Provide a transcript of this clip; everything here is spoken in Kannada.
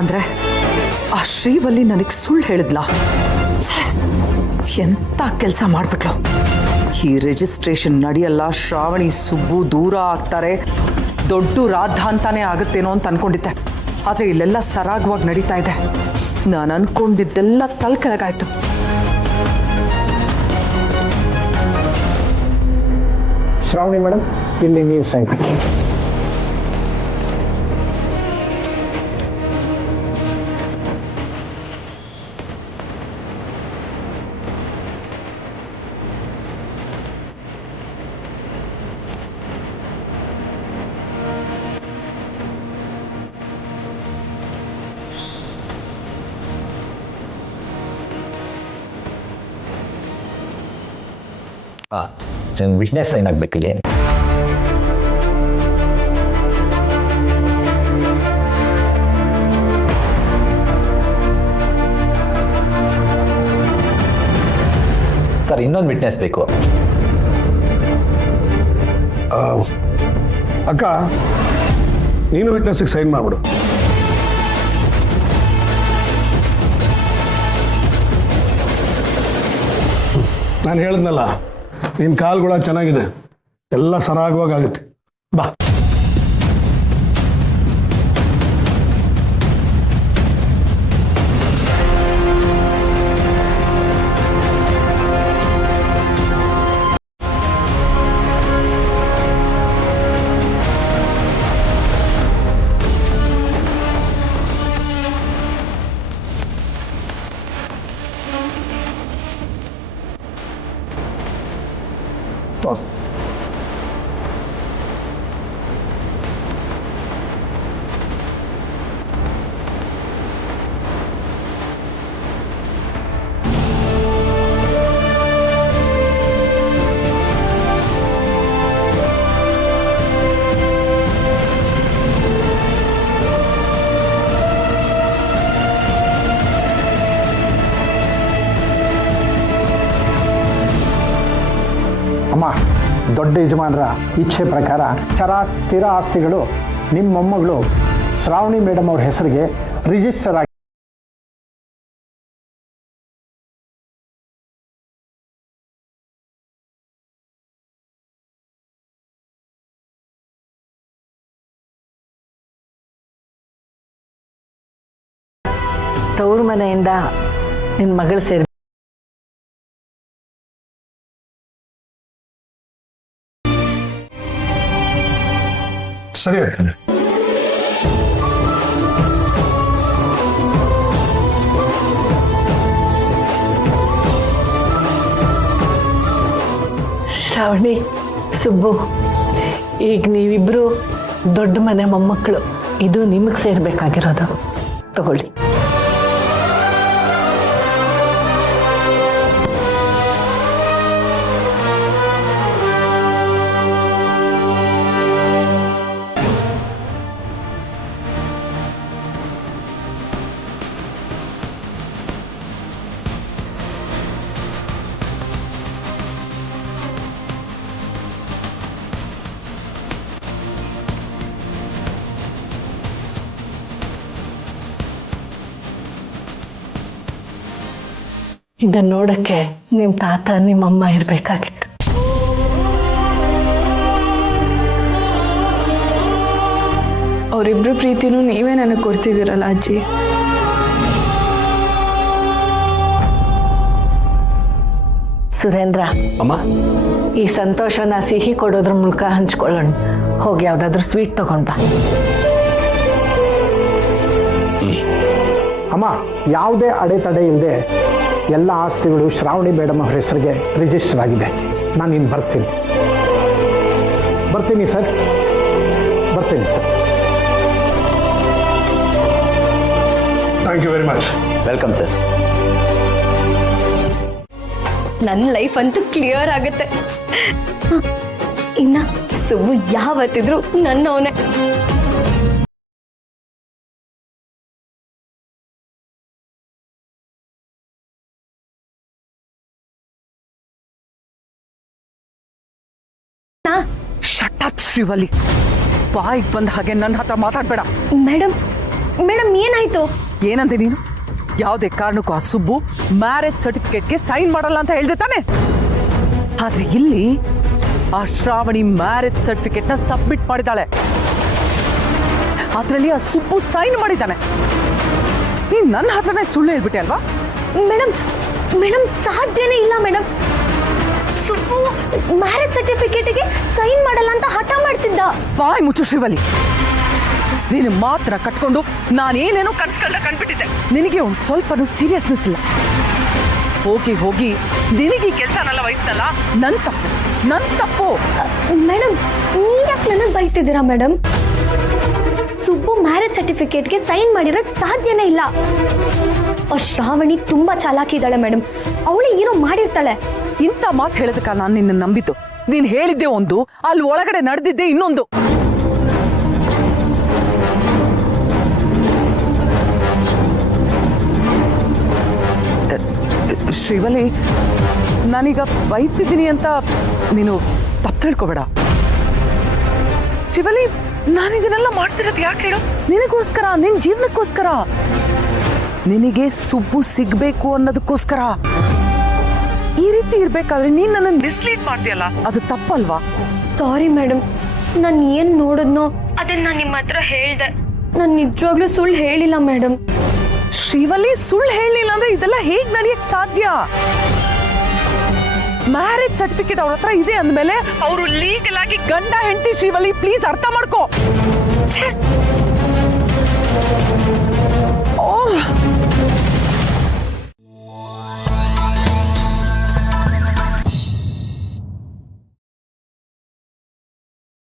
ಅಂದ್ರೆ ಆ ಶ್ರೀವಲ್ಲಿ ನನಗೆ ಸುಳ್ಳು ಹೇಳಿದ್ಲ. ಎಂತ ಕೆಲಸ ಮಾಡ್ಬಿಟ್ಲು. ಈ ರಿಜಿಸ್ಟ್ರೇಷನ್ ನಡೆಯಲ್ಲ, ಶ್ರಾವಣಿ ಸುಬ್ಬು ದೂರ ಆಗ್ತಾರೆ, ದೊಡ್ಡ ರಾಧ ಅಂತಾನೆ ಆಗುತ್ತೇನೋ ಅಂತ ಅನ್ಕೊಂಡಿದ್ದೆ. ಆದ್ರೆ ಇಲ್ಲೆಲ್ಲ ಸರಾಗವಾಗಿ ನಡೀತಾ ಇದೆ. ನಾನು ಅನ್ಕೊಂಡಿದ್ದೆಲ್ಲ ತಲೆಕೆಳಗಾಯ್ತು. ಶ್ರಾವಣಿ ಮೇಡಮ್, ಇಲ್ಲಿ ನೀವು ಸೈನ್. ವಿಟ್ನೆಸ್ ಸೈನ್ ಆಗಬೇಕಿಲ್ಲಿ. ಸರ್, ಇನ್ನೊಂದು ವಿಟ್ನೆಸ್ ಬೇಕು. ಅಕ್ಕ, ನೀನು ವಿಟ್ನೆಸ್ಗೆ ಸೈನ್ ಮಾಡ್ಬಿಡು. ನಾನು ಹೇಳಿದ್ನಲ್ಲ, ನಿನ್ನ ಕಾಲ್ಗುಳ ಚೆನ್ನಾಗಿದೆ, ಎಲ್ಲ ಸರಾಗವಾಗುತ್ತೆ. ಬಾ. ಅಮ್ಮ, ದೊಡ್ಡ ಯಜಮಾನರ ಇಚ್ಛೆ ಪ್ರಕಾರ ಸ್ಥಿರ ಆಸ್ತಿಗಳು ನಿಮ್ಮ ಮೊಮ್ಮಗಳು ಶ್ರಾವಣಿ ಮೇಡಮ್ ಅವ್ರ ಹೆಸರಿಗೆ ರಿಜಿಸ್ಟರ್ ಆಗಿ ತವರು ಮನೆಯಿಂದ ನಿನ್ನ ಮಗಳು ಸೇರಿ ಸರಿ ಆಗ್ತದೆ. ಶ್ರಾವಣಿ, ಸುಬ್ಬು, ಈಗ ನೀವಿಬ್ರು ದೊಡ್ಡ ಮನೆ ಮೊಮ್ಮಕ್ಕಳು. ಇದು ನಿಮಗೆ ಸೇರ್ಬೇಕಾಗಿರೋದು. ತಗೊಳ್ಳಿ. ಇದನ್ನ ನೋಡಕ್ಕೆ ನಿಮ್ಮ ತಾತ ನಿಮ್ಮಮ್ಮ ಇರ್ಬೇಕಾಗಿತ್ತು. ಅವರಿಬ್ರು ಪ್ರೀತಿನೂ ನೀವೇ ನನಗೆ ಕೊಡ್ತಿದ್ದೀರಲ್ಲ ಅಜ್ಜಿ. ಸುರೇಂದ್ರ, ಅಮ್ಮ, ಈ ಸಂತೋಷನ ಸಿಹಿ ಕೊಡೋದ್ರ ಮೂಲಕ ಹಂಚ್ಕೊಳ್ಳೋಣ. ಹೋಗಿ ಯಾವ್ದಾದ್ರು ಸ್ವೀಟ್ ತಗೊಂಡ್ ಬಾ. ಅಮ್ಮ, ಯಾವುದೇ ಅಡೆತಡೆ ಇಲ್ಲದೆ ಎಲ್ಲ ಆಸ್ತಿಗಳು ಶ್ರಾವಣಿ ಮೇಡಮ್ ಅವ್ರ ಹೆಸರಿಗೆ ರಿಜಿಸ್ಟರ್ ಆಗಿದೆ. ನಾನು ಇನ್ನು ಬರ್ತೀನಿ sir. Thank you very much. Welcome sir. ನನ್ನ ಲೈಫ್ ಅಂತೂ ಕ್ಲಿಯರ್ ಆಗುತ್ತೆ. ಇನ್ನ ಸುಬ್ಬು ಯಾವತ್ತಿದ್ರು ನನ್ನವನೇ. Shut up Srivalli. ಬಾಯಿಗೆ ಬಂದ ಹಾಗೆ ನನ್ನ ಹತ್ರ ಮಾತಾಡ್ಬೇಡ. ಮೇಡಮ್, ಮೇಡಮ್ ಏನಾಯ್ತು? ಏನಂತೆ ನೀನು? ಯಾವುದೇ ಕಾರಣಕ್ಕೂ ಆ ಸುಬ್ಬು ಮ್ಯಾರೇಜ್ ಸರ್ಟಿಫಿಕೇಟ್ಗೆ ಸೈನ್ ಮಾಡಲ್ಲ ಅಂತ ಹೇಳ್ದೆ ತಾನೆ? ಆದ್ರೆ ಇಲ್ಲಿ ಆ ಶ್ರಾವಣಿ ಮ್ಯಾರೇಜ್ ಸರ್ಟಿಫಿಕೇಟ್ನ ಸಬ್ಮಿಟ್ ಮಾಡಿದ್ದಾಳೆ. ಅದರಲ್ಲಿ ಆ ಸುಬ್ಬು ಸೈನ್ ಮಾಡಿದ್ದಾನೆ. ನೀನ್ ನನ್ನ ಹತ್ರನೇ ಸುಳ್ಳು ಹೇಳ್ಬಿಟ್ಟೆ ಅಲ್ವಾ? ಮೇಡಮ್ ಮೇಡಮ್ ಸಾಧ್ಯನೇ ಇಲ್ಲ ಮೇಡಮ್. ಸುಬ್ಬು ಮ್ಯಾರೇಜ್ ಸರ್ಟಿಫಿಕೇಟ್ಗೆ ಸೈನ್ ಮಾಡಲ್ಲ ಅಂತ ಹಠ ಮಾಡ್ತಿದ್ದ. ಬಾಯ್ ಮುಚ್ಚು ಶ್ರೀವಲಿ. ನೀನು ಮಾತ್ರ ಕಟ್ಕೊಂಡು ನಾನೇನೇನೋ ಕಂಡ್ಬಿಟ್ಟಿದ್ದೆ. ನಿನಗೆ ಒಂದು ಸ್ವಲ್ಪನೂ ಸೀರಿಯಸ್ನೆಸ್ ಇಲ್ಲ. ಹೋಗಿ ಹೋಗಿ ನಿನಗೆ ಕೆಲಸನೆಲ್ಲ ವಹಿಸ್ತಲ್ಲ. ನನ್ ತಪ್ಪು. ಮೇಡಮ್ ನೀವ್ಯಾಕೆ ನನಗೆ ಬೈತಿದ್ದೀರಾ ಮೇಡಮ್? ಸುಬ್ಬು ಮ್ಯಾರೇಜ್ ಸರ್ಟಿಫಿಕೇಟ್ಗೆ ಸೈನ್ ಮಾಡಿರೋದು ಸಾಧ್ಯನೇ ಇಲ್ಲ. ಆ ಶ್ರಾವಣಿ ತುಂಬಾ ಚಾಲಾಕಿ ಇದ್ದಾಳೆ ಮೇಡಮ್. ಅವಳು ಏನೋ ಮಾಡಿರ್ತಾಳೆ. ಇಂಥ ಮಾತು ಹೇಳೋದಕ್ಕ ನಾನು ನಿನ್ನ ನಂಬಿತು. ನೀನ್ ಹೇಳಿದ್ದೆ ಒಂದು, ಅಲ್ಲಿ ಒಳಗಡೆ ನಡೆದಿದ್ದೆ ಇನ್ನೊಂದು. ಶ್ರೀವಲಿ, ನಾನೀಗ ಬೈತಿದ್ದೀನಿ ಅಂತ ನೀನು ತಪ್ಪು ತಿಳ್ಕೊಬೇಡ. ಶ್ರೀವಲಿ, ನಾನಿದನ್ನೆಲ್ಲ ಮಾಡ್ತಿರೋದು ಯಾಕೆ ಹೇಳು? ನಿನಗೋಸ್ಕರ, ನಿನ್ ಜೀವನಕ್ಕೋಸ್ಕರ, ನಿನಗೆ ಸುಬ್ಬು ಸಿಗ್ಬೇಕು ಅನ್ನೋದಕ್ಕೋಸ್ಕರ. ಈ ರೀತಿ ಇರ್ಬೇಕಾದ್ರೆ ನೀನ್ ನನ್ನ ಮಿಸ್ಲೀಡ್ ಮಾಡ್ತೀಯಲ್ಲ, ಅದು ತಪ್ಪಲ್ವಾ? ಸಾರಿ ಮೇಡಮ್, ನಾನು ಏನ್ ನೋಡಿದ್ನೋ ಅದನ್ನ ನಾನು ನಿಮ್ಮ ಹತ್ರ ಹೇಳ್ದೆ. ನಾನು ನಿಜವಾಗ್ಲೂ ಸುಳ್ಳು ಹೇಳಿಲ್ಲ ಮೇಡಮ್. ಶ್ರೀವಲಿ, ಸುಳ್ಳು ಹೇಳಿಲ್ಲ ಅಂದ್ರೆ ಇದೆಲ್ಲ ಹೇಗ್ ನಡೆಯಕ್ ಸಾಧ್ಯ? ಮ್ಯಾರೇಜ್ ಸರ್ಟಿಫಿಕೇಟ್ ಅವ್ರ ಹತ್ರ ಇದೆ ಅಂದ್ಮೇಲೆ ಅವರು ಲೀಗಲ್ ಆಗಿ ಗಂಡ ಹೆಂಡತಿ. ಶ್ರೀವಲಿ, ಪ್ಲೀಸ್ ಅರ್ಥ ಮಾಡ್ಕೋ. ಓಹ್